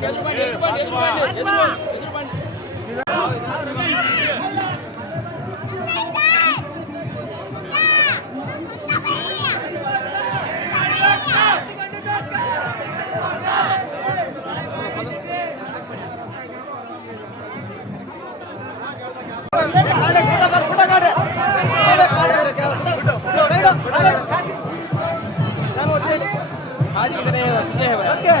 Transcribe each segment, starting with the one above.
ఎదురు పండి ఎదురు పండి ఎదురు పండి ఎదురు పండి आज कितने बच्चे हैं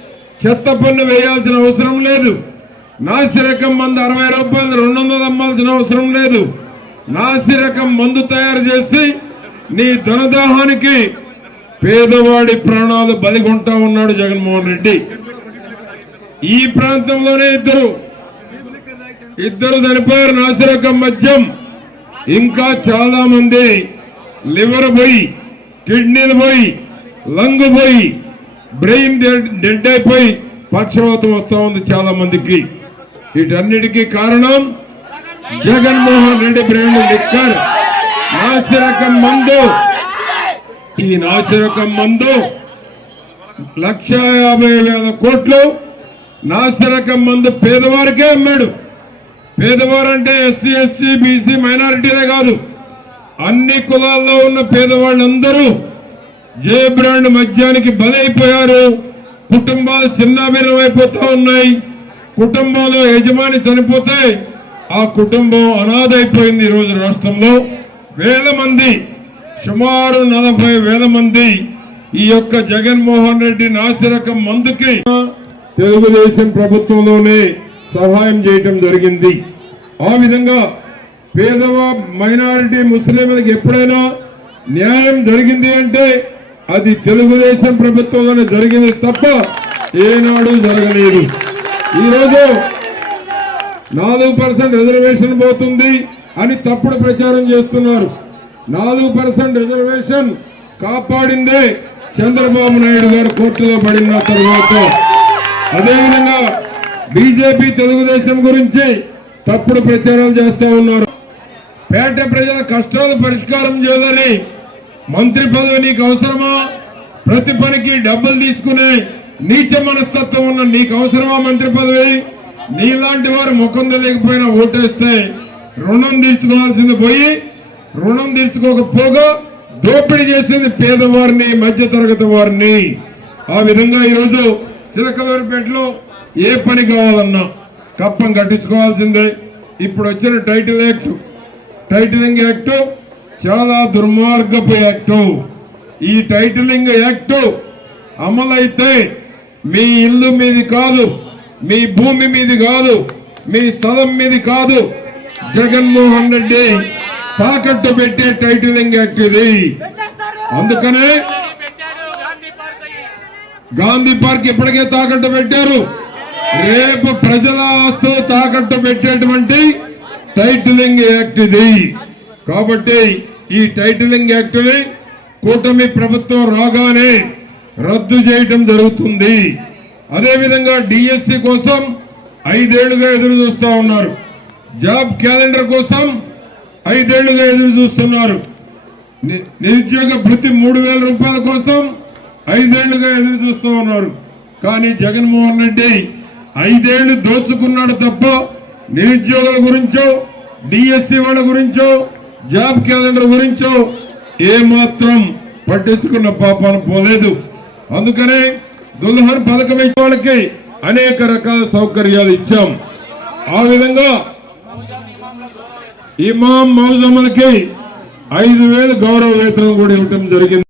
చెత్త పన్ను వేయాల్సిన అవసరం లేదు. నాసిరకం మందు అరవై రూపాయలు రెండు వందలు అమ్మాల్సిన అవసరం లేదు. నాసిరకం మందు తయారు చేసి నీ ధనదాహానికి పేదవాడి ప్రాణాలు బలిగొంటా ఉన్నాడు జగన్మోహన్ రెడ్డి. ఈ ప్రాంతంలోనే ఇద్దరు. ఇద్దరు చనిపోయారు నాసిరకం మద్యం. ఇంకా చాలా మంది లివర్ పోయి కిడ్నీలు పోయి లంగ్ పోయి బ్రెయిన్ డెడ్ అయిపోయి పక్షవాతం వస్తూ ఉంది చాలా మందికి వీటన్నిటికీ కారణం జగన్మోహన్ రెడ్డి బ్రెయిన్ లిక్కర్ నాసిరకం మందు. ఈ నాసిరకం మందు లక్ష యాభై వేల కోట్లు నాసిరకం మందు పేదవారికే అమ్మాడు. పేదవారంటే ఎస్సీ ఎస్సీ బీసీ మైనారిటీలే కాదు. అన్ని కులాల్లో ఉన్న పేదవాళ్ళందరూ జే బ్రాండ్ మద్యానికి బలైపోయారు. కుటుంబాలు చిన్నాభిన్నం అయిపోతా ఉన్నాయి. కుటుంబంలో యజమాని చనిపోతే ఆ కుటుంబం అనాథ అయిపోయింది ఈ రోజు రాష్ట్రంలో. వేల మంది సుమారు నలభై వేల మంది ఈ యొక్క జగన్మోహన్ రెడ్డి నాసిరకం మందుకి తెలుగుదేశం ప్రభుత్వంలోనే సహాయం చేయటం జరిగింది. ఆ విధంగా పేదవ మైనారిటీ ముస్లింలకు ఎప్పుడైనా న్యాయం జరిగింది అంటే అది తెలుగుదేశం ప్రభుత్వంలోనే జరిగింది తప్ప ఏనాడు జరగలేదు. ఈరోజు నాలుగు పర్సెంట్ రిజర్వేషన్ పోతుంది అని తప్పుడు ప్రచారం చేస్తున్నారు. నాలుగు పర్సెంట్ రిజర్వేషన్ కాపాడిందే చంద్రబాబు నాయుడు గారు కోర్టులో పడిన తర్వాత. అదేవిధంగా బీజేపీ తెలుగుదేశం గురించి తప్పుడు ప్రచారాలు చేస్తూ ఉన్నారు. పేట ప్రజల కష్టాలు పరిష్కారం చేయాలని మంత్రి పదవి నీకు అవసరమా? ప్రతి పనికి డబ్బులు తీసుకునే నీచ మనస్తత్వం ఉన్న నీకు అవసరమా మంత్రి పదవి? నీలాంటి వారు ముఖం తెలియకపోయినా ఓటేస్తే రుణం తీర్చుకోవాల్సింది పోయి రుణం తీర్చుకోకపోగా దోపిడీ చేసింది పేదవారిని మధ్య తరగతి వారిని. ఆ విధంగా ఈరోజు చిలకలూరిపేటలో ఏ పని కావాలన్నా కప్పం కట్టించుకోవాల్సిందే. ఇప్పుడు వచ్చిన టైటిల్ యాక్ట్ టైటిలింగ్ యాక్టు చాలా దుర్మార్గపు యాక్టు ఈ టైటిలింగ్ యాక్ట్ అమలైతే మీ ఇల్లు మీది కాదు మీ భూమి మీది కాదు మీ స్థలం మీది కాదు. జగన్మోహన్ రెడ్డి తాకట్టు పెట్టే టైటిలింగ్ యాక్ట్ ఇది. అందుకనే గాంధీ పార్క్ ఇప్పటికే తాకట్టు పెట్టారు. రేపు ప్రజల ఆస్తు తాకట్టు పెట్టేటువంటి టైటిలింగ్ యాక్ట్ ఇది. కాబట్టి ఈ టైటిలింగ్ యాక్ట్ని కూటమి ప్రభుత్వం రాగానే రద్దు చేయటం జరుగుతుంది. అదేవిధంగా డిఎస్సి కోసం ఐదేళ్ళుగా ఎదురు చూస్తూ ఉన్నారు. జాబ్ క్యాలెండర్ కోసం ఐదేళ్ళుగా ఎదురు చూస్తున్నారు. ని- నిరుద్యోగ భృతి మూడు వేల రూపాయల కోసం ఐదేళ్ళుగా ఎదురు చూస్తూ ఉన్నారు. కానీ జగన్మోహన్ రెడ్డి ఐదేళ్ళు దోచుకున్నాడు తప్ప నిరుద్యోగుల గురించో డిఎస్సి వాళ్ళ గురించో జాబ్ క్యాలెండర్ గురించో ఏమాత్రం పట్టించుకున్న పాపాన పోలేదు. అందుకనే దుల్హన్ పథకం వాళ్ళకి అనేక రకాల సౌకర్యాలు ఇచ్చాం. ఆ విధంగా ఇమాం మౌజమ్మలకి ఐదు వేలు గౌరవ వేతనం కూడా ఇవ్వటం జరిగింది.